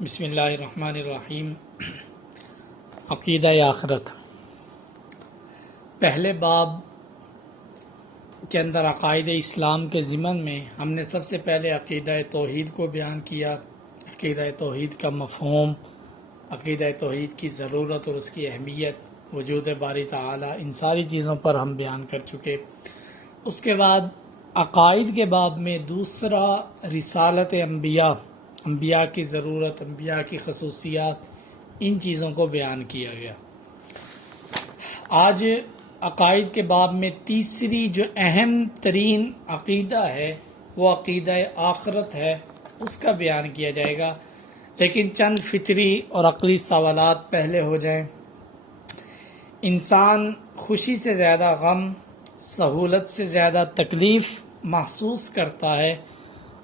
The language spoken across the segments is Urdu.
بسم اللہ الرحمن الرحیم۔ عقیدہ آخرت۔ پہلے باب کے اندر عقائد اسلام کے ضمن میں ہم نے سب سے پہلے عقیدہ توحید کو بیان کیا، عقیدہ توحید کا مفہوم، عقیدہ توحید کی ضرورت اور اس کی اہمیت، وجود باری تعالی، ان ساری چیزوں پر ہم بیان کر چکے۔ اس کے بعد عقائد کے باب میں دوسرا رسالت انبیاء کی ضرورت، انبیاء کی خصوصیات، ان چیزوں کو بیان کیا گیا۔ آج عقائد کے باب میں تیسری جو اہم ترین عقیدہ ہے وہ عقیدہ آخرت ہے، اس کا بیان کیا جائے گا، لیکن چند فطری اور عقلی سوالات پہلے ہو جائیں۔ انسان خوشی سے زیادہ غم، سہولت سے زیادہ تکلیف محسوس کرتا ہے،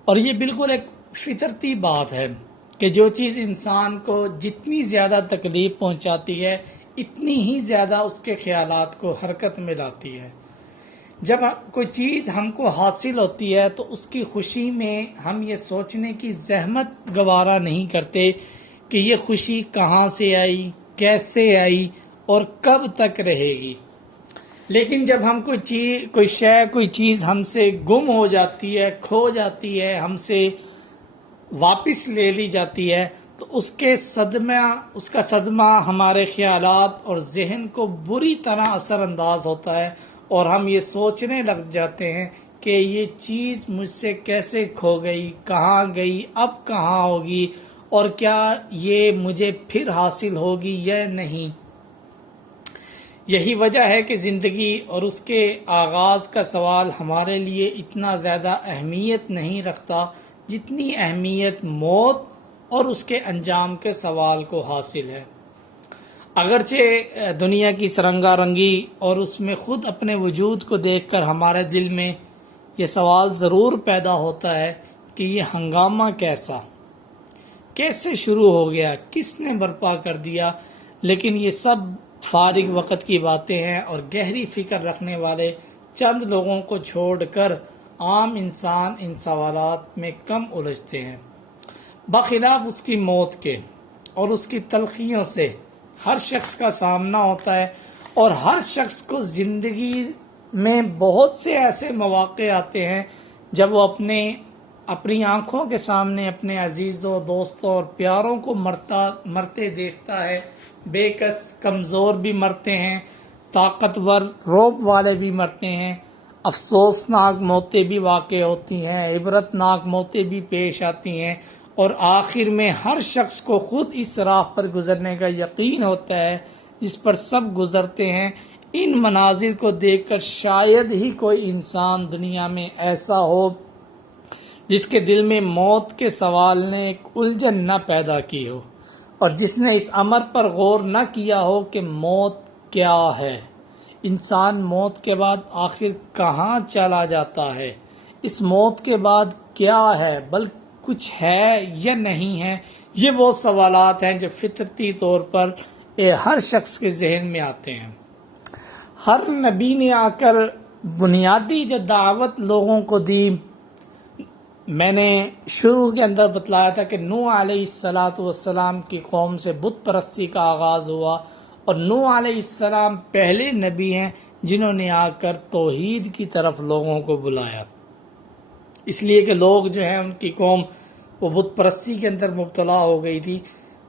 اور یہ بالکل ایک فطرتی بات ہے کہ جو چیز انسان کو جتنی زیادہ تکلیف پہنچاتی ہے اتنی ہی زیادہ اس کے خیالات کو حرکت میں لاتی ہے۔ جب کوئی چیز ہم کو حاصل ہوتی ہے تو اس کی خوشی میں ہم یہ سوچنے کی زحمت گوارا نہیں کرتے کہ یہ خوشی کہاں سے آئی، کیسے آئی اور کب تک رہے گی۔ لیکن جب ہم کوئی چیز ہم سے گم ہو جاتی ہے، کھو جاتی ہے، ہم سے واپس لے لی جاتی ہے، تو اس کا صدمہ ہمارے خیالات اور ذہن کو بری طرح اثر انداز ہوتا ہے، اور ہم یہ سوچنے لگ جاتے ہیں کہ یہ چیز مجھ سے کیسے کھو گئی، کہاں گئی، اب کہاں ہوگی، اور کیا یہ مجھے پھر حاصل ہوگی یا نہیں۔ یہی وجہ ہے کہ زندگی اور اس کے آغاز کا سوال ہمارے لیے اتنا زیادہ اہمیت نہیں رکھتا جتنی اہمیت موت اور اس کے انجام کے سوال کو حاصل ہے۔ اگرچہ دنیا کی سرنگا رنگی اور اس میں خود اپنے وجود کو دیکھ کر ہمارے دل میں یہ سوال ضرور پیدا ہوتا ہے کہ یہ ہنگامہ کیسے شروع ہو گیا، کس نے برپا کر دیا، لیکن یہ سب فارغ وقت کی باتیں ہیں، اور گہری فکر رکھنے والے چند لوگوں کو چھوڑ کر عام انسان ان سوالات میں کم الجھتے ہیں۔ بخلاف اس کی موت کے اور اس کی تلخیوں سے ہر شخص کا سامنا ہوتا ہے، اور ہر شخص کو زندگی میں بہت سے ایسے مواقع آتے ہیں جب وہ اپنی آنکھوں کے سامنے اپنے عزیزوں، دوستوں اور پیاروں کو مرتے دیکھتا ہے۔ بے کس کمزور بھی مرتے ہیں، طاقتور روب والے بھی مرتے ہیں، افسوسناک موتیں بھی واقع ہوتی ہیں، عبرتناک موتیں بھی پیش آتی ہیں، اور آخر میں ہر شخص کو خود اس راہ پر گزرنے کا یقین ہوتا ہے جس پر سب گزرتے ہیں۔ ان مناظر کو دیکھ کر شاید ہی کوئی انسان دنیا میں ایسا ہو جس کے دل میں موت کے سوال نے ایک الجھن نہ پیدا کی ہو، اور جس نے اس امر پر غور نہ کیا ہو کہ موت کیا ہے، انسان موت کے بعد آخر کہاں چلا جاتا ہے، اس موت کے بعد کیا ہے، بلکہ کچھ ہے یا نہیں ہے۔ یہ وہ سوالات ہیں جو فطرتی طور پر ہر شخص کے ذہن میں آتے ہیں۔ ہر نبی نے آ کر بنیادی جو دعوت لوگوں کو دی، میں نے شروع کے اندر بتلایا تھا کہ نوح علیہ السلام کی قوم سے بت پرستی کا آغاز ہوا، اور نوح علیہ السلام پہلے نبی ہیں جنہوں نے آ کر توحید کی طرف لوگوں کو بلایا، اس لیے کہ لوگ جو ہیں ان کی قوم وہ بت پرستی کے اندر مبتلا ہو گئی تھی۔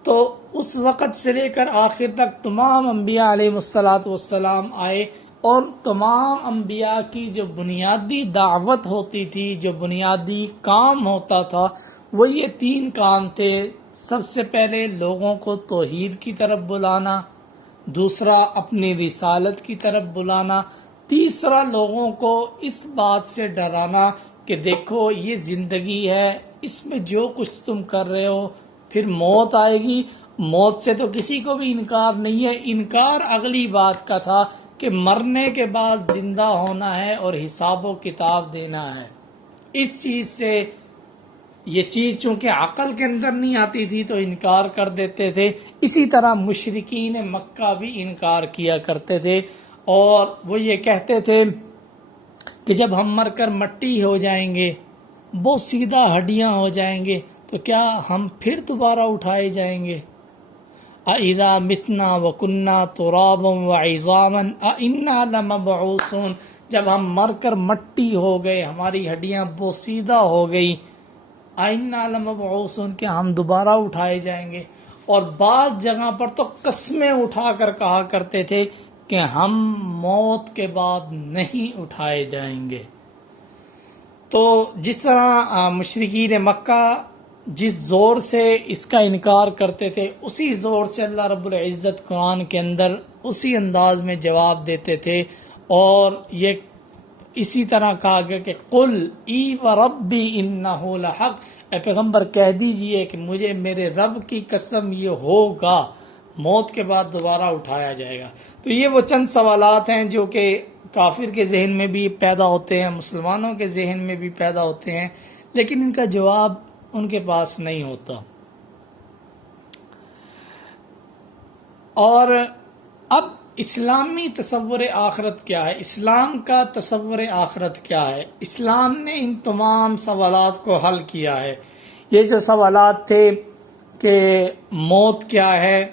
تو اس وقت سے لے کر آخر تک تمام انبیاء علیہ السلام آئے، اور تمام انبیاء کی جو بنیادی دعوت ہوتی تھی، جو بنیادی کام ہوتا تھا، وہ یہ تین کام تھے۔ سب سے پہلے لوگوں کو توحید کی طرف بلانا، دوسرا اپنی رسالت کی طرف بلانا، تیسرا لوگوں کو اس بات سے ڈرانا کہ دیکھو یہ زندگی ہے، اس میں جو کچھ تم کر رہے ہو پھر موت آئے گی، موت سے تو کسی کو بھی انکار نہیں ہے۔ انکار اگلی بات کا تھا کہ مرنے کے بعد زندہ ہونا ہے اور حساب و کتاب دینا ہے۔ اس چیز سے یہ چیز چونکہ عقل کے اندر نہیں آتی تھی تو انکار کر دیتے تھے۔ اسی طرح مشرکین مکہ بھی انکار کیا کرتے تھے، اور وہ یہ کہتے تھے کہ جب ہم مر کر مٹی ہو جائیں گے، وہ سیدھا ہڈیاں ہو جائیں گے، تو تو کیا ہم پھر دوبارہ اٹھائے جائیں گے؟ اَإِذَا مِتْنَا وَكُنَّا تُرَابًا وَعِظَامًا أَإِنَّا لَمَبْعُوثُونَ، جب ہم مر کر مٹی ہو گئے، ہماری ہڈیاں بوسیدہ ہو گئی، أَإِنَّا لَمَبْعُوثُونَ، کہ ہم دوبارہ اٹھائے جائیں گے۔ اور بعض جگہ پر تو قسمیں اٹھا کر کہا کرتے تھے کہ ہم موت کے بعد نہیں اٹھائے جائیں گے۔ تو جس طرح مشرکین مکہ جس زور سے اس کا انکار کرتے تھے، اسی زور سے اللہ رب العزت قرآن کے اندر اسی انداز میں جواب دیتے تھے، اور یہ اسی طرح کہا گیا کہ قل ای وربی انہ لحق، اے پیغمبر کہہ دیجئے کہ مجھے میرے رب کی قسم یہ ہوگا، موت کے بعد دوبارہ اٹھایا جائے گا۔ تو یہ وہ چند سوالات ہیں جو کہ کافر کے ذہن میں بھی پیدا ہوتے ہیں، مسلمانوں کے ذہن میں بھی پیدا ہوتے ہیں، لیکن ان کا جواب ان کے پاس نہیں ہوتا۔ اور اب اسلامی تصور آخرت کیا ہے؟ اسلام کا تصور آخرت کیا ہے؟ اسلام نے ان تمام سوالات کو حل کیا ہے۔ یہ جو سوالات تھے کہ موت کیا ہے،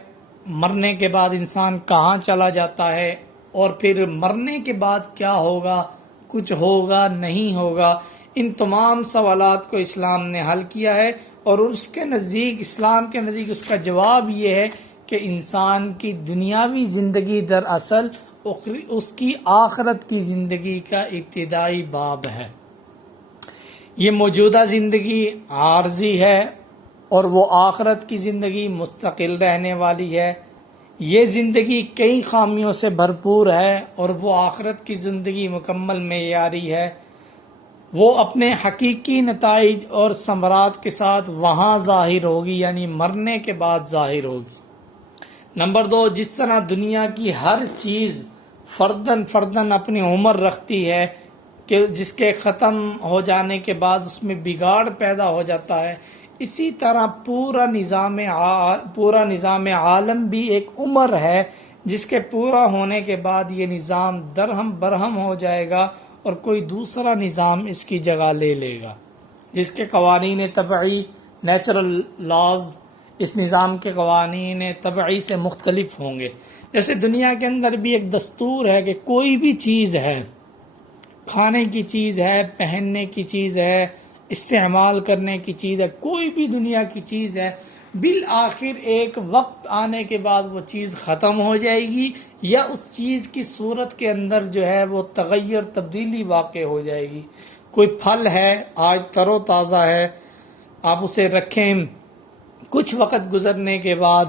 مرنے کے بعد انسان کہاں چلا جاتا ہے، اور پھر مرنے کے بعد کیا ہوگا، کچھ ہوگا نہیں ہوگا، ان تمام سوالات کو اسلام نے حل کیا ہے۔ اور اس کے نزدیک، اسلام کے نزدیک، اس کا جواب یہ ہے کہ انسان کی دنیاوی زندگی دراصل اس کی آخرت کی زندگی کا ابتدائی باب ہے۔ یہ موجودہ زندگی عارضی ہے، اور وہ آخرت کی زندگی مستقل رہنے والی ہے۔ یہ زندگی کئی خامیوں سے بھرپور ہے، اور وہ آخرت کی زندگی مکمل معیاری ہے۔ وہ اپنے حقیقی نتائج اور ثمرات کے ساتھ وہاں ظاہر ہوگی، یعنی مرنے کے بعد ظاہر ہوگی۔ نمبر 2، جس طرح دنیا کی ہر چیز فرداً اپنی عمر رکھتی ہے کہ جس کے ختم ہو جانے کے بعد اس میں بگاڑ پیدا ہو جاتا ہے، اسی طرح پورا نظام عالم بھی ایک عمر ہے جس کے پورا ہونے کے بعد یہ نظام درہم برہم ہو جائے گا، اور کوئی دوسرا نظام اس کی جگہ لے لے گا، جس کے قوانین طبعی، نیچرل لاز، اس نظام کے قوانین طبعی سے مختلف ہوں گے۔ جیسے دنیا کے اندر بھی ایک دستور ہے کہ کوئی بھی چیز ہے، کھانے کی چیز ہے، پہننے کی چیز ہے، استعمال کرنے کی چیز ہے، کوئی بھی دنیا کی چیز ہے، بالآخر ایک وقت آنے کے بعد وہ چیز ختم ہو جائے گی، یا اس چیز کی صورت کے اندر جو ہے وہ تبدیلی واقع ہو جائے گی۔ کوئی پھل ہے، آج تر و تازہ ہے، آپ اسے رکھیں، کچھ وقت گزرنے کے بعد،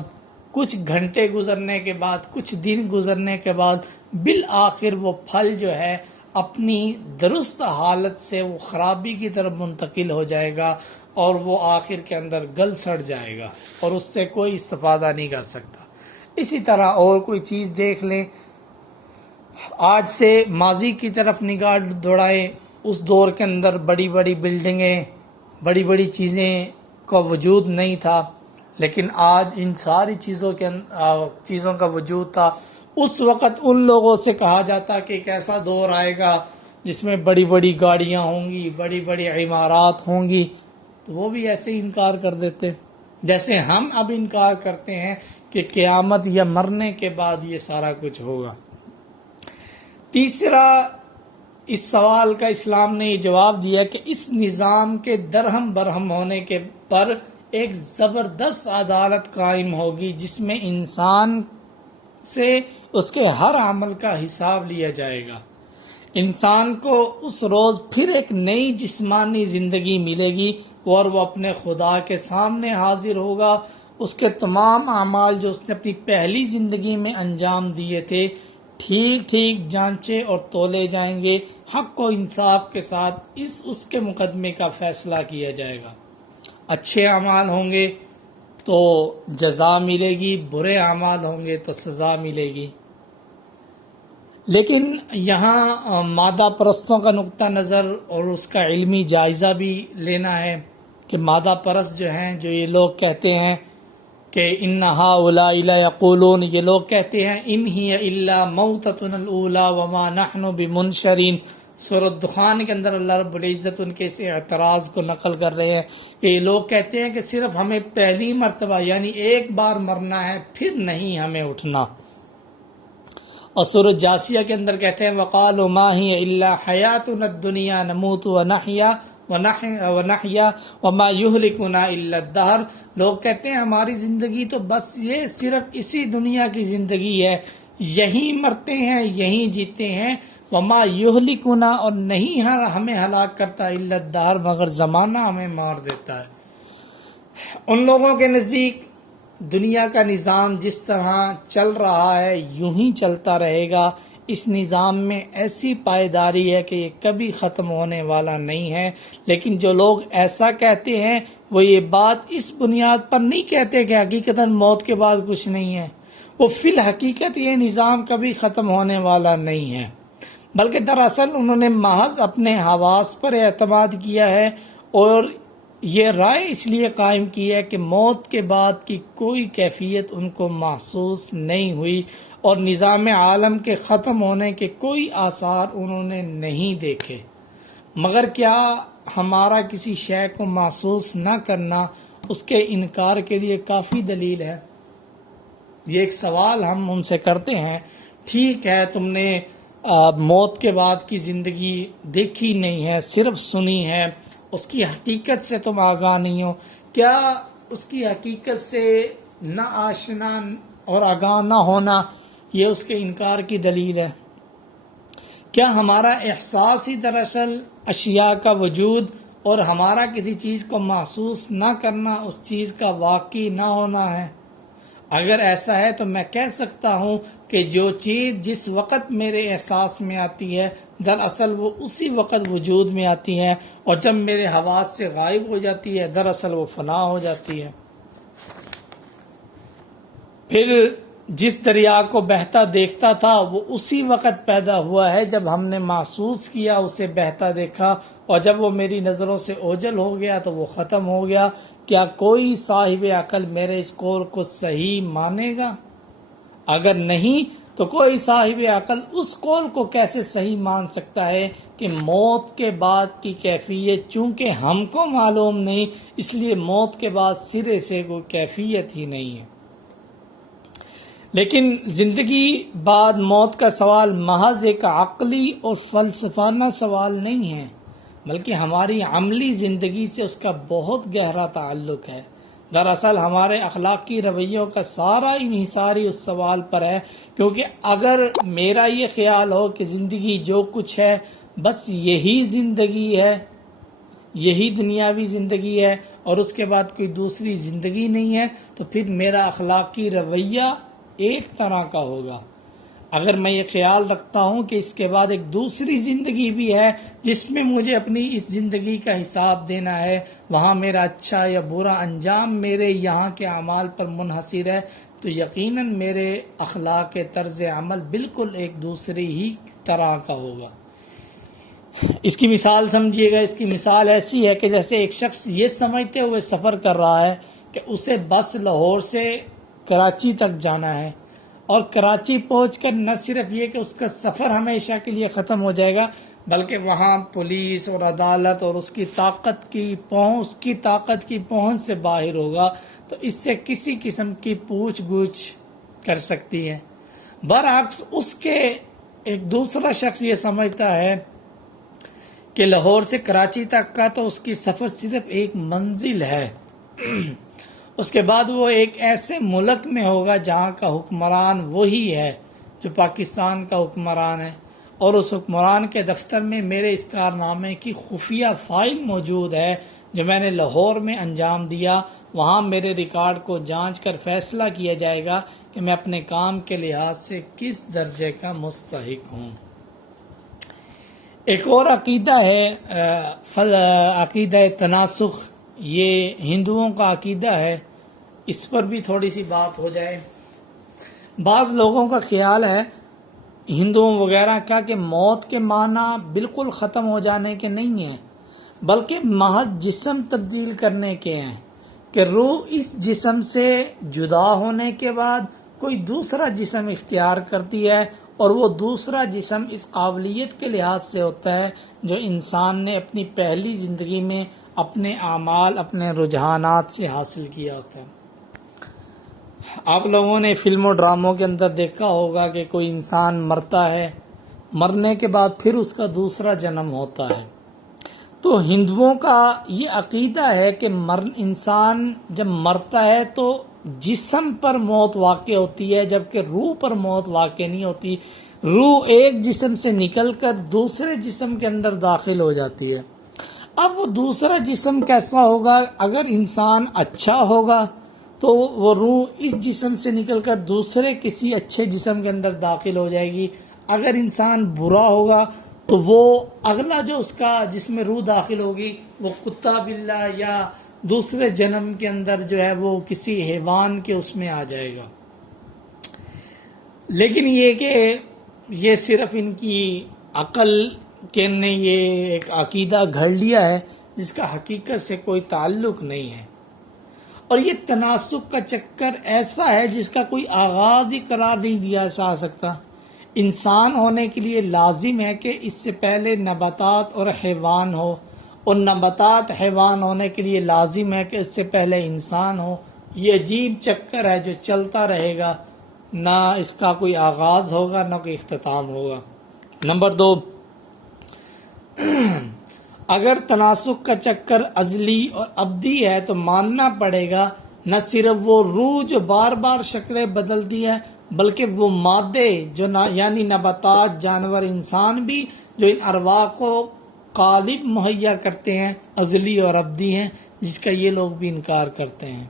کچھ گھنٹے گزرنے کے بعد، کچھ دن گزرنے کے بعد، بالآخر وہ پھل جو ہے اپنی درست حالت سے وہ خرابی کی طرف منتقل ہو جائے گا، اور وہ آخر کے اندر گل سڑ جائے گا، اور اس سے کوئی استفادہ نہیں کر سکتا۔ اسی طرح اور کوئی چیز دیکھ لیں، آج سے ماضی کی طرف نگاہ دوڑائیں، اس دور کے اندر بڑی بڑی بلڈنگیں، بڑی بڑی چیزیں کا وجود نہیں تھا، لیکن آج ان ساری چیزوں کا وجود تھا۔ اس وقت ان لوگوں سے کہا جاتا کہ ایک ایسا دور آئے گا جس میں بڑی بڑی گاڑیاں ہوں گی، بڑی بڑی عمارات ہوں گی، تو وہ بھی ایسے انکار کر دیتے، جیسے ہم اب انکار کرتے ہیں کہ قیامت یا مرنے کے بعد یہ سارا کچھ ہوگا۔ تیسرا، اس سوال کا اسلام نے یہ جواب دیا کہ اس نظام کے درہم برہم ہونے کے پر ایک زبردست عدالت قائم ہوگی، جس میں انسان سے اس کے ہر عمل کا حساب لیا جائے گا۔ انسان کو اس روز پھر ایک نئی جسمانی زندگی ملے گی، اور وہ اپنے خدا کے سامنے حاضر ہوگا۔ اس کے تمام اعمال جو اس نے اپنی پہلی زندگی میں انجام دیے تھے، ٹھیک ٹھیک جانچے اور تولے جائیں گے، حق و انصاف کے ساتھ اس کے مقدمے کا فیصلہ کیا جائے گا۔ اچھے اعمال ہوں گے تو جزا ملے گی، برے اعمال ہوں گے تو سزا ملے گی۔ لیکن یہاں مادہ پرستوں کا نقطہ نظر اور اس کا علمی جائزہ بھی لینا ہے کہ مادہ پرست جو ہیں، جو یہ لوگ کہتے ہیں کہ ان ہؤلاء لیقولون، یہ لوگ کہتے ہیں ان ہی الا موتتنا الاولی وما نحن بمنشرین، سورۃ دخان کے اندر اللہ رب العزت ان کے اس اعتراض کو نقل کر رہے ہیں کہ یہ لوگ کہتے ہیں کہ صرف ہمیں پہلی مرتبہ یعنی ایک بار مرنا ہے، پھر نہیں ہمیں اٹھنا۔ اور سورۃ جاثیہ کے اندر کہتے ہیں وَقَالُوا مَا هِيَ إِلَّا حَيَاتُنَا الدُّنْيَا نَمُوتُ وَنَحْيَا وَمَا يُهْلِكُنَا إِلَّا الدَّهْرُ، لوگ کہتے ہیں ہماری زندگی تو بس یہ صرف اسی دنیا کی زندگی ہے، یہیں مرتے ہیں یہیں جیتے ہیں، وما یہلکنا، اور نہیں ہمیں ہلاک کرتا الا الدہر، مگر زمانہ ہمیں مار دیتا ہے۔ ان لوگوں کے نزدیک دنیا کا نظام جس طرح چل رہا ہے یوں ہی چلتا رہے گا، اس نظام میں ایسی پائیداری ہے کہ یہ کبھی ختم ہونے والا نہیں ہے۔ لیکن جو لوگ ایسا کہتے ہیں وہ یہ بات اس بنیاد پر نہیں کہتے کہ حقیقتاً موت کے بعد کچھ نہیں ہے، وہ فی الحقیقت یہ نظام کبھی ختم ہونے والا نہیں ہے، بلکہ دراصل انہوں نے محض اپنے حواس پر اعتماد کیا ہے اور یہ رائے اس لیے قائم کی ہے کہ موت کے بعد کی کوئی کیفیت ان کو محسوس نہیں ہوئی اور نظام عالم کے ختم ہونے کے کوئی آثار انہوں نے نہیں دیکھے۔ مگر کیا ہمارا کسی شے کو محسوس نہ کرنا اس کے انکار کے لیے کافی دلیل ہے؟ یہ ایک سوال ہم ان سے کرتے ہیں۔ ٹھیک ہے، تم نے موت کے بعد کی زندگی دیکھی نہیں ہے، صرف سنی ہے، اس کی حقیقت سے تم آگاہ نہیں ہو، کیا اس کی حقیقت سے نہ آشنا اور آگاہ نہ ہونا یہ اس کے انکار کی دلیل ہے؟ کیا ہمارا احساس ہی دراصل اشیاء کا وجود اور ہمارا کسی چیز کو محسوس نہ کرنا اس چیز کا واقعی نہ ہونا ہے؟ اگر ایسا ہے تو میں کہہ سکتا ہوں کہ جو چیز جس وقت میرے احساس میں آتی ہے دراصل وہ اسی وقت وجود میں آتی ہے، اور جب میرے حواس سے غائب ہو جاتی ہے دراصل وہ فنا ہو جاتی ہے۔ پھر جس دریا کو بہتا دیکھتا تھا وہ اسی وقت پیدا ہوا ہے جب ہم نے محسوس کیا اسے بہتا دیکھا، اور جب وہ میری نظروں سے اوجھل ہو گیا تو وہ ختم ہو گیا۔ کیا کوئی صاحب عقل میرے اس قول کو صحیح مانے گا؟ اگر نہیں تو کوئی صاحب عقل اس قول کو کیسے صحیح مان سکتا ہے کہ موت کے بعد کی کیفیت چونکہ ہم کو معلوم نہیں اس لیے موت کے بعد سرے سے کوئی کیفیت ہی نہیں ہے۔ لیکن زندگی بعد موت کا سوال محض ایک عقلی اور فلسفانہ سوال نہیں ہے، بلکہ ہماری عملی زندگی سے اس کا بہت گہرا تعلق ہے۔ دراصل ہمارے اخلاقی رویوں کا سارا انحصار ہی اس سوال پر ہے، کیونکہ اگر میرا یہ خیال ہو کہ زندگی جو کچھ ہے بس یہی زندگی ہے، یہی دنیاوی زندگی ہے اور اس کے بعد کوئی دوسری زندگی نہیں ہے، تو پھر میرا اخلاقی رویہ ایک طرح کا ہوگا۔ اگر میں یہ خیال رکھتا ہوں کہ اس کے بعد ایک دوسری زندگی بھی ہے جس میں مجھے اپنی اس زندگی کا حساب دینا ہے، وہاں میرا اچھا یا برا انجام میرے یہاں کے اعمال پر منحصر ہے، تو یقیناً میرے اخلاق کے طرز عمل بالکل ایک دوسری ہی طرح کا ہوگا۔ اس کی مثال سمجھیے گا، اس کی مثال ایسی ہے کہ جیسے ایک شخص یہ سمجھتے ہوئے سفر کر رہا ہے کہ اسے بس لاہور سے کراچی تک جانا ہے، اور کراچی پہنچ کر نہ صرف یہ کہ اس کا سفر ہمیشہ کے لیے ختم ہو جائے گا، بلکہ وہاں پولیس اور عدالت اور اس کی طاقت کی پہنچ سے باہر ہوگا، تو اس سے کسی قسم کی پوچھ گچھ کر سکتی ہے۔ برعکس اس کے ایک دوسرا شخص یہ سمجھتا ہے کہ لاہور سے کراچی تک کا تو اس کی سفر صرف ایک منزل ہے، اس کے بعد وہ ایک ایسے ملک میں ہوگا جہاں کا حکمران وہی ہے جو پاکستان کا حکمران ہے، اور اس حکمران کے دفتر میں میرے اس کارنامے کی خفیہ فائل موجود ہے جو میں نے لاہور میں انجام دیا، وہاں میرے ریکارڈ کو جانچ کر فیصلہ کیا جائے گا کہ میں اپنے کام کے لحاظ سے کس درجے کا مستحق ہوں۔ ایک اور عقیدہ ہے عقیدہ تناسخ، یہ ہندوؤں کا عقیدہ ہے، اس پر بھی تھوڑی سی بات ہو جائے۔ بعض لوگوں کا خیال ہے ہندوؤں وغیرہ کا کہ موت کے معنی بالکل ختم ہو جانے کے نہیں ہیں، بلکہ محض جسم تبدیل کرنے کے ہیں، کہ روح اس جسم سے جدا ہونے کے بعد کوئی دوسرا جسم اختیار کرتی ہے اور وہ دوسرا جسم اس قابلیت کے لحاظ سے ہوتا ہے جو انسان نے اپنی پہلی زندگی میں اپنے اعمال، اپنے رجحانات سے حاصل کیا ہوتا ہے۔ آپ لوگوں نے فلم و ڈراموں کے اندر دیکھا ہوگا کہ کوئی انسان مرتا ہے، مرنے کے بعد پھر اس کا دوسرا جنم ہوتا ہے۔ تو ہندوؤں کا یہ عقیدہ ہے کہ انسان جب مرتا ہے تو جسم پر موت واقع ہوتی ہے، جبکہ روح پر موت واقع نہیں ہوتی۔ روح ایک جسم سے نکل کر دوسرے جسم کے اندر داخل ہو جاتی ہے۔ اب وہ دوسرا جسم کیسا ہوگا؟ اگر انسان اچھا ہوگا تو وہ روح اس جسم سے نکل کر دوسرے کسی اچھے جسم کے اندر داخل ہو جائے گی۔ اگر انسان برا ہوگا تو وہ اگلا جو اس کا جس میں روح داخل ہوگی وہ کتا بلّا یا دوسرے جنم کے اندر جو ہے وہ کسی حیوان کے اس میں آ جائے گا۔ لیکن یہ کہ یہ صرف ان کی عقل کے نے یہ ایک عقیدہ گھڑ لیا ہے جس کا حقیقت سے کوئی تعلق نہیں ہے، اور یہ تناسخ کا چکر ایسا ہے جس کا کوئی آغاز ہی قرار نہیں دیا جا سکتا۔ انسان ہونے کے لیے لازم ہے کہ اس سے پہلے نباتات اور حیوان ہو، اور نباتات حیوان ہونے کے لیے لازم ہے کہ اس سے پہلے انسان ہو۔ یہ عجیب چکر ہے جو چلتا رہے گا، نہ اس کا کوئی آغاز ہوگا نہ کوئی اختتام ہوگا۔ نمبر 2، اگر تناسخ کا چکر ازلی اور ابدی ہے تو ماننا پڑے گا نہ صرف وہ روح جو بار بار شکلیں بدلتی ہے، بلکہ وہ مادے جو یعنی نباتات، جانور، انسان بھی جو ان ارواح کو قالب مہیا کرتے ہیں ازلی اور ابدی ہیں، جس کا یہ لوگ بھی انکار کرتے ہیں۔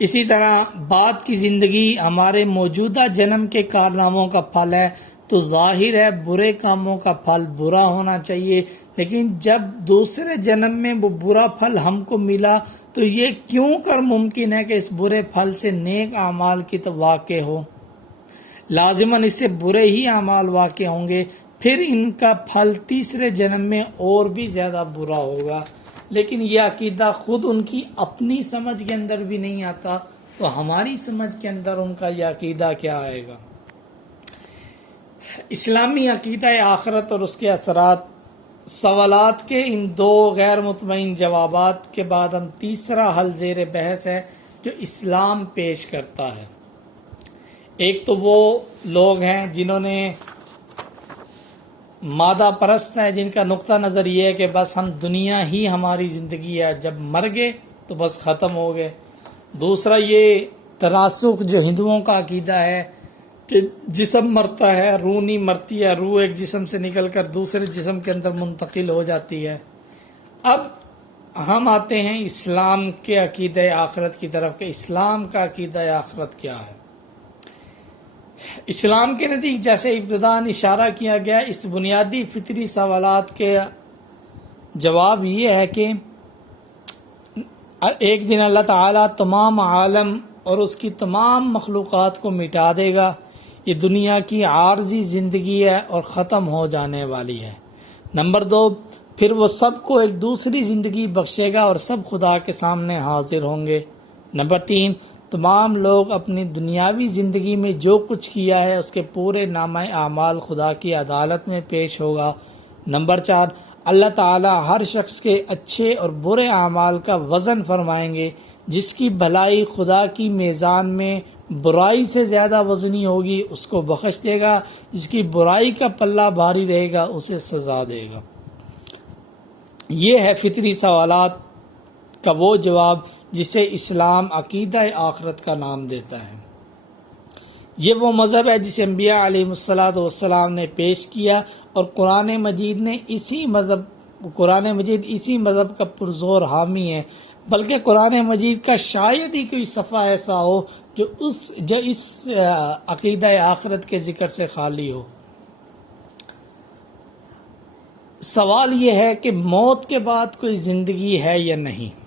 اسی طرح بعد کی زندگی ہمارے موجودہ جنم کے کارناموں کا پھل ہے، تو ظاہر ہے برے کاموں کا پھل برا ہونا چاہیے، لیکن جب دوسرے جنم میں وہ برا پھل ہم کو ملا تو یہ کیوں کر ممکن ہے کہ اس برے پھل سے نیک اعمال کی تو واقع ہو؟ لازماً اس سے برے ہی اعمال واقع ہوں گے، پھر ان کا پھل تیسرے جنم میں اور بھی زیادہ برا ہوگا۔ لیکن یہ عقیدہ خود ان کی اپنی سمجھ کے اندر بھی نہیں آتا، تو ہماری سمجھ کے اندر ان کا یہ عقیدہ کیا آئے گا؟ اسلامی عقیدہ آخرت اور اس کے اثرات۔ سوالات کے ان 2 غیر مطمئن جوابات کے بعد ہم تیسرا حل زیر بحث ہے جو اسلام پیش کرتا ہے۔ ایک تو وہ لوگ ہیں جنہوں نے مادہ پرست ہیں، جن کا نقطہ نظر یہ ہے کہ بس ہم دنیا ہی ہماری زندگی ہے، جب مر گئے تو بس ختم ہو گئے۔ دوسرا یہ تناسخ جو ہندوؤں کا عقیدہ ہے کہ جسم مرتا ہے، روح نہیں مرتی ہے، روح ایک جسم سے نکل کر دوسرے جسم کے اندر منتقل ہو جاتی ہے۔ اب ہم آتے ہیں اسلام کے عقیدہ آخرت کی طرف کہ اسلام کا عقیدہ آخرت کیا ہے۔ اسلام کے نزدیک جیسے ابتداءً اشارہ کیا گیا، اس بنیادی فطری سوالات کے جواب یہ ہے کہ ایک دن اللہ تعالیٰ تمام عالم اور اس کی تمام مخلوقات کو مٹا دے گا۔ یہ دنیا کی عارضی زندگی ہے اور ختم ہو جانے والی ہے۔ نمبر 2، پھر وہ سب کو ایک دوسری زندگی بخشے گا اور سب خدا کے سامنے حاضر ہوں گے۔ نمبر 3، تمام لوگ اپنی دنیاوی زندگی میں جو کچھ کیا ہے اس کے پورے نامہ اعمال خدا کی عدالت میں پیش ہوگا۔ نمبر 4، اللہ تعالیٰ ہر شخص کے اچھے اور برے اعمال کا وزن فرمائیں گے۔ جس کی بھلائی خدا کی میزان میں برائی سے زیادہ وزنی ہوگی اس کو بخش دے گا، جس کی برائی کا پلہ بھاری رہے گا اسے سزا دے گا۔ یہ ہے فطری سوالات کا وہ جواب جسے اسلام عقیدہ آخرت کا نام دیتا ہے۔ یہ وہ مذہب ہے جسے انبیاء علیہ السلام نے پیش کیا، اور قرآن مجید اسی مذہب کا پرزور حامی ہے، بلکہ قرآن مجید کا شاید ہی کوئی صفحہ ایسا ہو جو اس عقیدہ آخرت کے ذکر سے خالی ہو۔ سوال یہ ہے کہ موت کے بعد کوئی زندگی ہے یا نہیں؟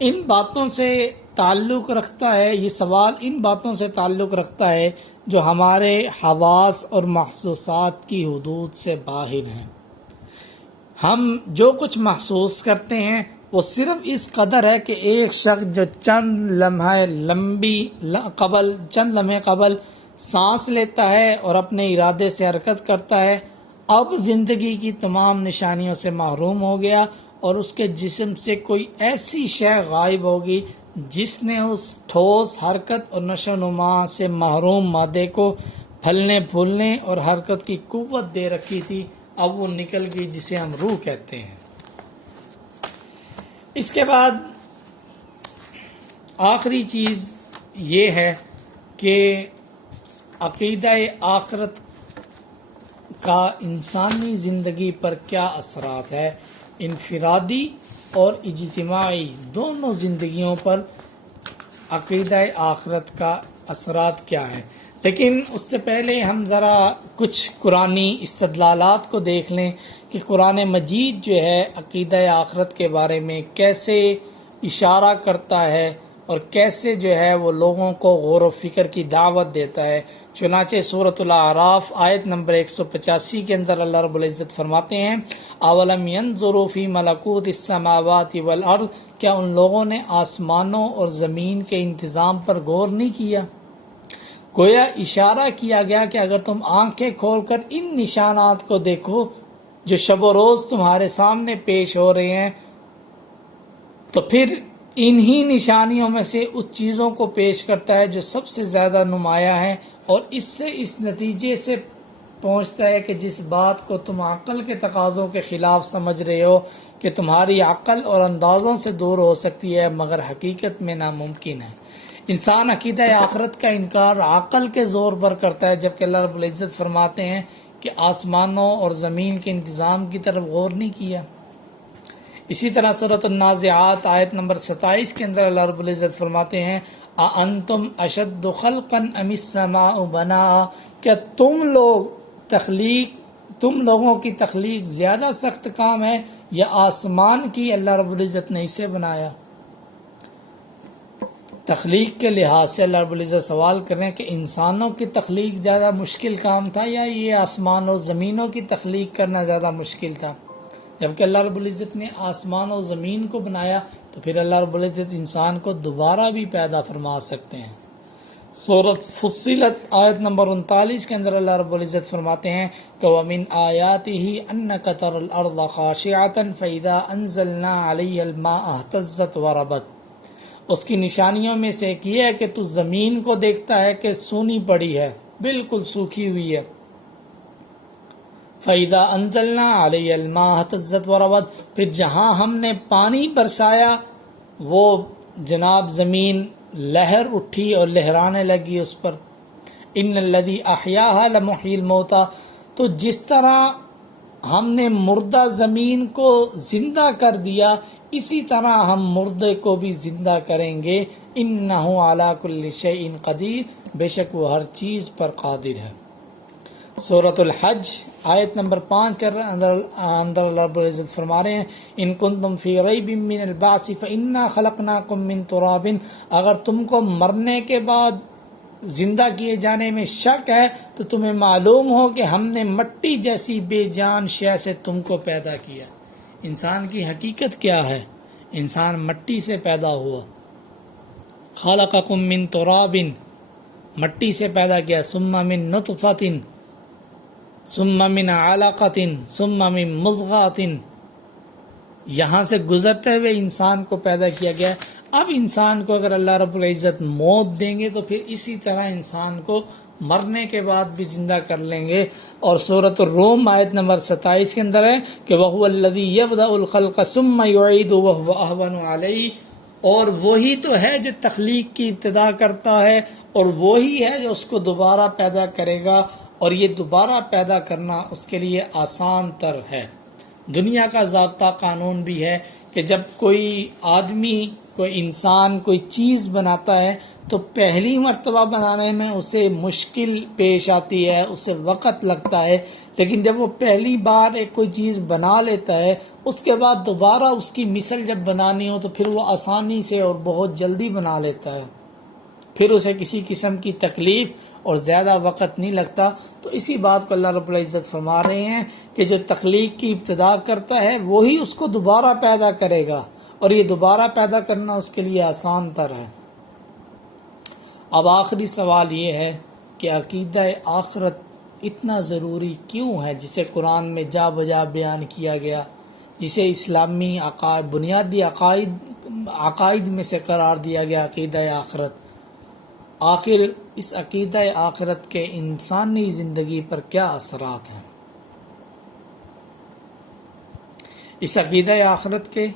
ان باتوں سے تعلق رکھتا ہے یہ سوال ان باتوں سے تعلق رکھتا ہے جو ہمارے حواس اور محسوسات کی حدود سے باہر ہیں۔ ہم جو کچھ محسوس کرتے ہیں وہ صرف اس قدر ہے کہ ایک شخص جو چند لمحے قبل سانس لیتا ہے اور اپنے ارادے سے حرکت کرتا ہے، اب زندگی کی تمام نشانیوں سے محروم ہو گیا اور اس کے جسم سے کوئی ایسی شے غائب ہوگی جس نے اس ٹھوس حرکت اور نشو و نما سے محروم مادے کو پھلنے پھولنے اور حرکت کی قوت دے رکھی تھی، اب وہ نکل گئی، جسے ہم روح کہتے ہیں۔ اس کے بعد آخری چیز یہ ہے کہ عقیدہ آخرت کا انسانی زندگی پر کیا اثرات ہے، انفرادی اور اجتماعی دونوں زندگیوں پر عقیدہ آخرت کا اثرات کیا ہیں۔ لیکن اس سے پہلے ہم ذرا کچھ قرآنی استدلالات کو دیکھ لیں کہ قرآن مجید جو ہے عقیدہ آخرت کے بارے میں کیسے اشارہ کرتا ہے اور کیسے جو ہے وہ لوگوں کو غور و فکر کی دعوت دیتا ہے۔ چنانچہ سورۃ الاعراف آیت نمبر 185 کے اندر اللہ رب العزت فرماتے ہیں، اولم ينظروا فی ملکوت السماوات والارض، کیا ان لوگوں نے آسمانوں اور زمین کے انتظام پر غور نہیں کیا؟ گویا اشارہ کیا گیا کہ اگر تم آنکھیں کھول کر ان نشانات کو دیکھو جو شب و روز تمہارے سامنے پیش ہو رہے ہیں، تو پھر انہی نشانیوں میں سے اس چیزوں کو پیش کرتا ہے جو سب سے زیادہ نمایاں ہے، اور اس سے اس نتیجے سے پہنچتا ہے کہ جس بات کو تم عقل کے تقاضوں کے خلاف سمجھ رہے ہو کہ تمہاری عقل اور اندازوں سے دور ہو سکتی ہے، مگر حقیقت میں ناممکن ہے۔ انسان عقیدہ آخرت کا انکار عقل کے زور پر کرتا ہے، جبکہ اللہ رب العزت فرماتے ہیں کہ آسمانوں اور زمین کے انتظام کی طرف غور نہیں کیا۔ اسی طرح سورۃ النازعات آیت نمبر 27 کے اندر اللہ رب العزت فرماتے ہیں، اَأَنتُمْ أَشَدُّ خَلْقًا أَمِ السَّمَاءُ بَنَاهَا، کیا تم لوگوں کی تخلیق زیادہ سخت کام ہے یا آسمان کی اللہ رب العزت نے اسے بنایا؟ تخلیق کے لحاظ سے اللہ رب العزت سوال کر رہے ہیں کہ انسانوں کی تخلیق زیادہ مشکل کام تھا یا یہ آسمان اور زمینوں کی تخلیق کرنا زیادہ مشکل تھا؟ جبکہ اللہ رب العزت نے آسمان اور زمین کو بنایا تو پھر اللہ رب العزت انسان کو دوبارہ بھی پیدا فرما سکتے ہیں۔ سورۃ فصلت آیت نمبر 39 کے اندر اللہ رب العزت فرماتے ہیں کہ وَمِنْ آيَاتِهِ أَنَّكَ تَرَى الْأَرْضَ خَاشِعَةً فَإِذَا أَنزَلْنَا عَلَيْهَا الْمَاءَ اهْتَزَّتْ وَرَبَتْ، اس کی نشانیوں میں سے ایک یہ ہے کہ تو زمین کو دیکھتا ہے کہ سونی پڑی ہے، بالکل سوکھی ہوئی ہے۔ فَإِذَا أَنزَلْنَا عَلَيْهَا الْمَاءَ اهْتَزَّتْ وَرَبَتْ، پھر جہاں ہم نے پانی برسایا وہ جناب زمین لہر اٹھی اور لہرانے لگی اس پر۔ ان الذی احیاها لمحیی الموتى، تو جس طرح ہم نے مردہ زمین کو زندہ کر دیا اسی طرح ہم مردے کو بھی زندہ کریں گے۔ انہ علی کل شیء قدیر، بے شک وہ ہر چیز پر قادر ہے۔ سورۃ الحج آیت نمبر 5 کے اندر اللہ رب العزت فرما رہے ہیں، ان کنتم فی ریب من البعث فانا خلقناکم من تراب، اگر تم کو مرنے کے بعد زندہ کیے جانے میں شک ہے تو تمہیں معلوم ہو کہ ہم نے مٹی جیسی بے جان شے سے تم کو پیدا کیا۔ انسان کی حقیقت کیا ہے؟ انسان مٹی سے پیدا ہوا، خلقکم من تراب، مٹی سے پیدا کیا، ثم من نطفۃ، ثم من علقۃ، ثم من مضغۃ، یہاں سے گزرتے ہوئے انسان کو پیدا کیا گیا۔ اب انسان کو اگر اللہ رب العزت موت دیں گے تو پھر اسی طرح انسان کو مرنے کے بعد بھی زندہ کر لیں گے۔ اور سورۃ الروم آیت نمبر 27 کے اندر ہے کہ وَهُوَ الَّذِي يَبْدَأُ الْخَلْقَ ثُمَّ يُعِيدُهُ وَهُوَ أَهْوَنُ عَلَيْهِ، اور وہی تو ہے جو تخلیق کی ابتدا کرتا ہے اور وہی ہے جو اس کو دوبارہ پیدا کرے گا، اور یہ دوبارہ پیدا کرنا اس کے لیے آسان تر ہے۔ دنیا کا ضابطہ قانون بھی ہے کہ جب کوئی آدمی، کوئی انسان کوئی چیز بناتا ہے تو پہلی مرتبہ بنانے میں اسے مشکل پیش آتی ہے، اسے وقت لگتا ہے، لیکن جب وہ پہلی بار ایک کوئی چیز بنا لیتا ہے اس کے بعد دوبارہ اس کی مثل جب بنانی ہو تو پھر وہ آسانی سے اور بہت جلدی بنا لیتا ہے، پھر اسے کسی قسم کی تکلیف اور زیادہ وقت نہیں لگتا۔ تو اسی بات کو اللہ رب العزت فرما رہے ہیں کہ جو تخلیق کی ابتدا کرتا ہے وہی اس کو دوبارہ پیدا کرے گا، اور یہ دوبارہ پیدا کرنا اس کے لیے آسان تر ہے۔ اب آخری سوال یہ ہے کہ عقیدہ آخرت اتنا ضروری کیوں ہے، جسے قرآن میں جا بجا بیان کیا گیا، جسے اسلامی بنیادی عقائد میں سے قرار دیا گیا عقیدہ آخرت۔ آخر اس عقیدہ آخرت کے انسانی زندگی پر کیا اثرات ہیں؟ اس عقیدہ آخرت کے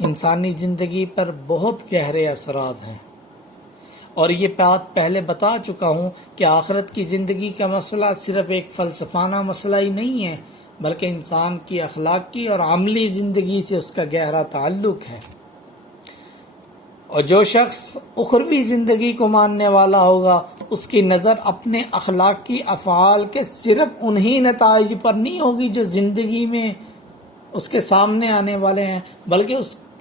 انسانی زندگی پر بہت گہرے اثرات ہیں، اور یہ بات پہلے بتا چکا ہوں کہ آخرت کی زندگی کا مسئلہ صرف ایک فلسفانہ مسئلہ ہی نہیں ہے، بلکہ انسان کی اخلاقی اور عملی زندگی سے اس کا گہرا تعلق ہے۔ اور جو شخص اخروی زندگی کو ماننے والا ہوگا، اس کی نظر اپنے اخلاقی افعال کے صرف انہی نتائج پر نہیں ہوگی جو زندگی میں اس کے سامنے آنے والے ہیں، بلکہ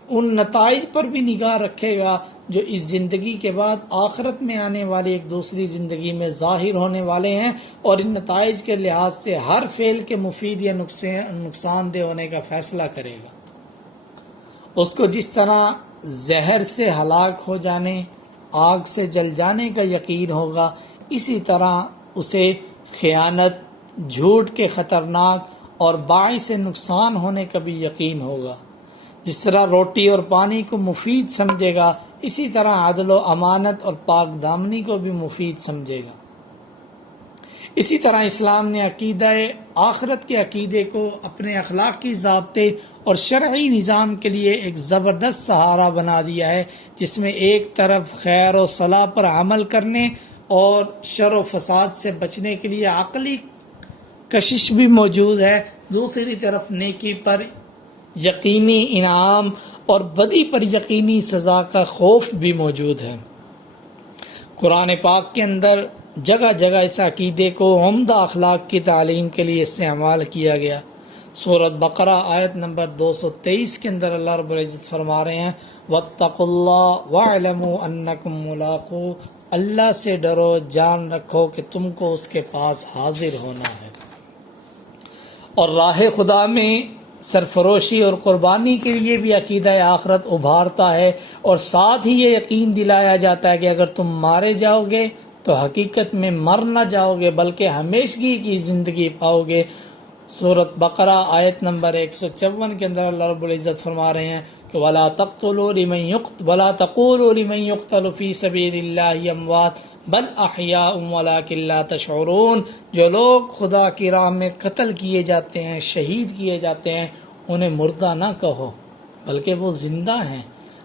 ان نتائج پر بھی نگاہ رکھے گا جو اس زندگی کے بعد آخرت میں آنے والی ایک دوسری زندگی میں ظاہر ہونے والے ہیں، اور ان نتائج کے لحاظ سے ہر فعل کے مفید یا نقصان دہ ہونے کا فیصلہ کرے گا۔ اس کو جس طرح زہر سے ہلاک ہو جانے، آگ سے جل جانے کا یقین ہوگا، اسی طرح اسے خیانت، جھوٹ کے خطرناک اور باعث نقصان ہونے کا بھی یقین ہوگا۔ جس طرح روٹی اور پانی کو مفید سمجھے گا، اسی طرح عدل و امانت اور پاک دامنی کو بھی مفید سمجھے گا۔ اسی طرح اسلام نے عقیدہ آخرت کے عقیدے کو اپنے اخلاقی ضابطے اور شرعی نظام کے لیے ایک زبردست سہارا بنا دیا ہے، جس میں ایک طرف خیر و صلاح پر عمل کرنے اور شر و فساد سے بچنے کے لیے عقلی کشش بھی موجود ہے، دوسری طرف نیکی پر یقینی انعام اور بدی پر یقینی سزا کا خوف بھی موجود ہے۔ قرآن پاک کے اندر جگہ جگہ اس عقیدے کو عمدہ اخلاق کی تعلیم کے لیے استعمال کیا گیا۔ سورۃ بقرہ آیت نمبر 223 کے اندر اللہ رب العزت فرما رہے ہیں وَاتَّقُوا اللَّهَ وَاعْلَمُوا أَنَّكُمْ مُلَاقُوهُ، اللہ سے ڈرو، جان رکھو کہ تم کو اس کے پاس حاضر ہونا ہے۔ اور راہ خدا میں سرفروشی اور قربانی کے لیے بھی عقیدہ آخرت ابھارتا ہے، اور ساتھ ہی یہ یقین دلایا جاتا ہے کہ اگر تم مارے جاؤ گے تو حقیقت میں مر نہ جاؤ گے بلکہ ہمیشگی کی زندگی پاؤ گے۔ سورۃ بقرہ آیت نمبر 154 کے اندر اللہ رب العزت فرما رہے ہیں کہ وَلَا تَقُولُوا لِمَن يُقْتَلُ فِي سَبِيلِ اللَّهِ أَمْوَاتٌ بَلْ أَحْيَاءٌ وَلَٰكِن لَّا تَشْعُرُونَ، جو لوگ خدا کی راہ میں قتل کیے جاتے ہیں، شہید کیے جاتے ہیں، انہیں مردہ نہ کہو بلکہ وہ زندہ ہیں،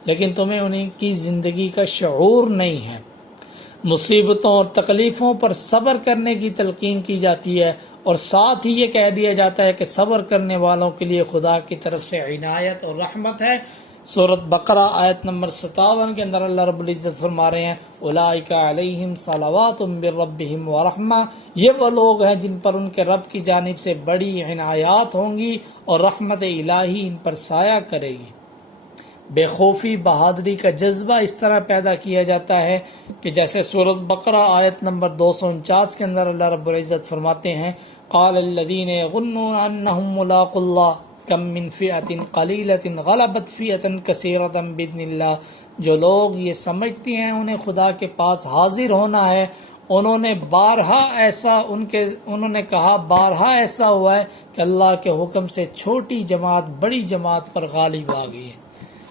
لیکن تمہیں انہیں کی زندگی کا شعور نہیں ہے۔ مصیبتوں اور تکلیفوں پر صبر کرنے کی تلقین کی جاتی ہے، اور ساتھ ہی یہ کہہ دیا جاتا ہے کہ صبر کرنے والوں کے لیے خدا کی طرف سے عنایت اور رحمت ہے۔ سورۃ بقرہ آیت نمبر 57 کے اندر اللہ رب العزت فرما رہے ہیں اولئک علیہم صلوات من ربہم ورحمہ، یہ وہ لوگ ہیں جن پر ان کے رب کی جانب سے بڑی عنایات ہوں گی اور رحمت الہی ان پر سایہ کرے گی۔ بے خوفی، بہادری کا جذبہ اس طرح پیدا کیا جاتا ہے کہ جیسے سورۃ بقرہ آیت نمبر 249 کے اندر اللہ رب العزت فرماتے ہیں قال الذین یظنون انہم ملاقو اللہ کم من فئۃ قلیلۃ غلبت فئۃ کثیرۃ باذن اللہ، جو لوگ یہ سمجھتے ہیں انہیں خدا کے پاس حاضر ہونا ہے، انہوں نے کہا بارہا ایسا ہوا ہے کہ اللہ کے حکم سے چھوٹی جماعت بڑی جماعت پر غالب آ گئی ہے۔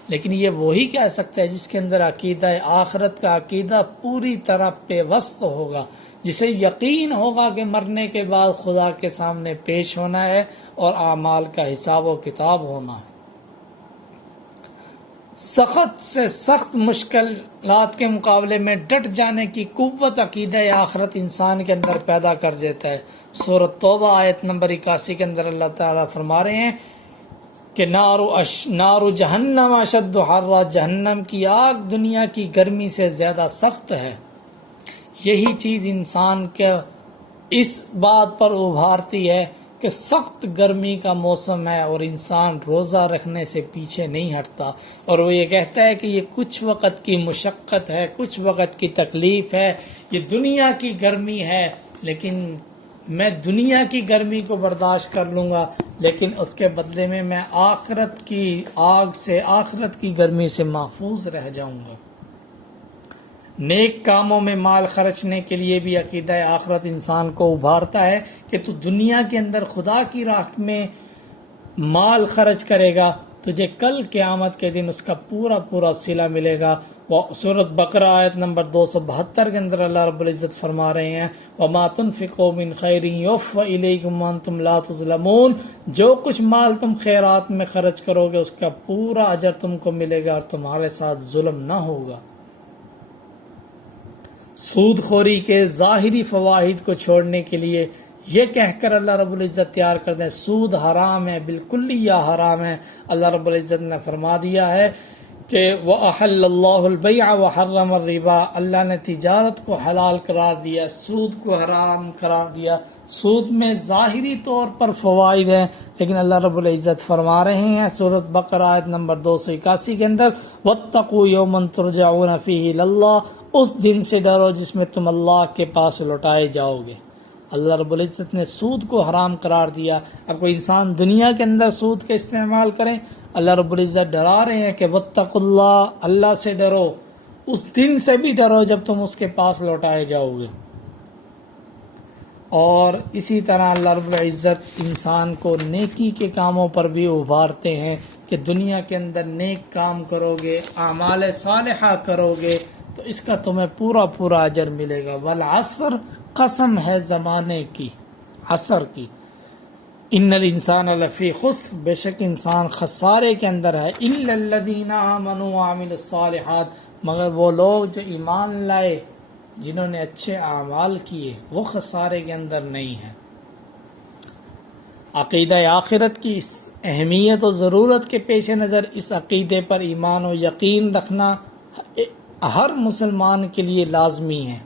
لیکن یہ وہی کہہ سکتا ہے جس کے اندر عقیدہ آخرت کا عقیدہ پوری طرح پیوست ہوگا، جسے یقین ہوگا کہ مرنے کے بعد خدا کے سامنے پیش ہونا ہے اور اعمال کا حساب و کتاب ہونا ہے۔ سخت سے سخت مشکلات کے مقابلے میں ڈٹ جانے کی قوت عقیدہ آخرت انسان کے اندر پیدا کر دیتا ہے۔ سورۃ توبہ آیت نمبر 81 کے اندر اللہ تعالیٰ فرما رہے ہیں کہ نار جہنم اشد حرا، جہنم کی آگ دنیا کی گرمی سے زیادہ سخت ہے۔ یہی چیز انسان کے اس بات پر ابھارتی ہے کہ سخت گرمی کا موسم ہے اور انسان روزہ رکھنے سے پیچھے نہیں ہٹتا، اور وہ یہ کہتا ہے کہ یہ کچھ وقت کی مشقت ہے، کچھ وقت کی تکلیف ہے، یہ دنیا کی گرمی ہے، لیکن میں دنیا کی گرمی کو برداشت کر لوں گا، لیکن اس کے بدلے میں میں آخرت کی آگ سے، آخرت کی گرمی سے محفوظ رہ جاؤں گا۔ نیک کاموں میں مال خرچنے کے لیے بھی عقیدہ آخرت انسان کو ابھارتا ہے کہ تو دنیا کے اندر خدا کی راہ میں مال خرچ کرے گا، تجھے کل قیامت کے دن اس کا پورا پورا صلہ ملے گا۔ وہ سورۃ بقرہ آیت نمبر 272 کے اندر اللہ رب العزت فرما رہے ہیں وَمَا تُنْفِقُوا مِنْ خَيْرٍ يُوَفَّ إِلَيْكُمْ وَأَنْتُمْ لَا تُظْلَمُونَ، جو کچھ مال تم خیرات میں خرچ کرو گے اس کا پورا اجر تم کو ملے گا اور تمہارے ساتھ ظلم نہ ہوگا۔ سود خوری کے ظاہری فوائد کو چھوڑنے کے لیے یہ کہہ کر اللہ رب العزت تیار کر دیں سود حرام ہے، بالکلیہ حرام ہے۔ اللہ رب العزت نے فرما دیا ہے کہ وَأَحَلَّ اللَّهُ الْبَيْعَ وَحَرَّمَ الرِّبَا، اللہ نے تجارت کو حلال قرار دیا، سود کو حرام قرار دیا۔ سود میں ظاہری طور پر فوائد ہیں، لیکن اللہ رب العزت فرما رہے ہیں سورۃ بقرہ آیت نمبر 281 کے اندر وَاتَّقُوا يَوْمًا تُرْجَعُونَ فِيهِ إِلَى اللَّهِ، اس دن سے ڈرو جس میں تم اللہ کے پاس لوٹائے جاؤ گے۔ اللہ رب العزت نے سود کو حرام قرار دیا۔ اب کوئی انسان دنیا کے اندر سود کا استعمال کرے، اللہ رب العزت ڈرا رہے ہیں کہ واتقوا اللہ، اللہ سے ڈرو، اس دن سے بھی ڈرو جب تم اس کے پاس لوٹائے جاؤ گے۔ اور اسی طرح اللہ رب العزت انسان کو نیکی کے کاموں پر بھی ابھارتے ہیں کہ دنیا کے اندر نیک کام کرو گے، اعمال صالحہ کرو گے تو اس کا تمہیں پورا پورا اجر ملے گا۔ والعصر، قسم ہے زمانے کی، عصر کی، ان الانسان لفی خسر، بے شک انسان خسارے کے اندر ہے، الا الذین آمنوا وعملوا الصالحات، مگر وہ لوگ جو ایمان لائے، جنہوں نے اچھے اعمال کیے، وہ خسارے کے اندر نہیں ہیں۔ عقیدہ آخرت کی اس اہمیت و ضرورت کے پیش نظر اس عقیدے پر ایمان و یقین رکھنا ہر مسلمان کے لیے لازمی ہے،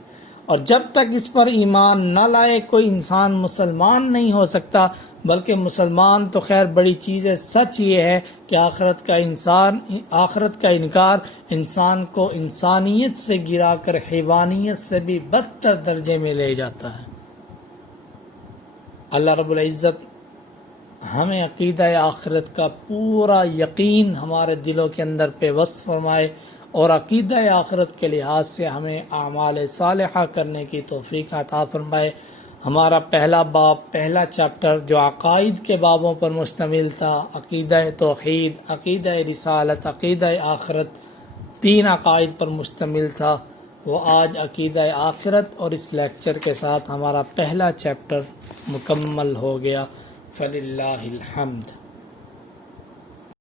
اور جب تک اس پر ایمان نہ لائے کوئی انسان مسلمان نہیں ہو سکتا، بلکہ مسلمان تو خیر بڑی چیز ہے۔ سچ یہ ہے کہ آخرت کا انکار انسان کو انسانیت سے گرا کر حیوانیت سے بھی بدتر درجے میں لے جاتا ہے۔ اللہ رب العزت ہمیں عقیدہ آخرت کا پورا یقین ہمارے دلوں کے اندر پیوست فرمائے، اور عقیدہ آخرت کے لحاظ سے ہمیں اعمال صالحہ کرنے کی توفیق عطا فرمائے۔ ہمارا پہلا باب، پہلا چیپٹر جو عقائد کے بابوں پر مشتمل تھا، عقیدہ توحید، عقیدہ رسالت، عقیدہ آخرت، 3 عقائد پر مشتمل تھا، وہ آج عقیدہ آخرت اور اس لیکچر کے ساتھ ہمارا پہلا چیپٹر مکمل ہو گیا۔ فللہ الحمد۔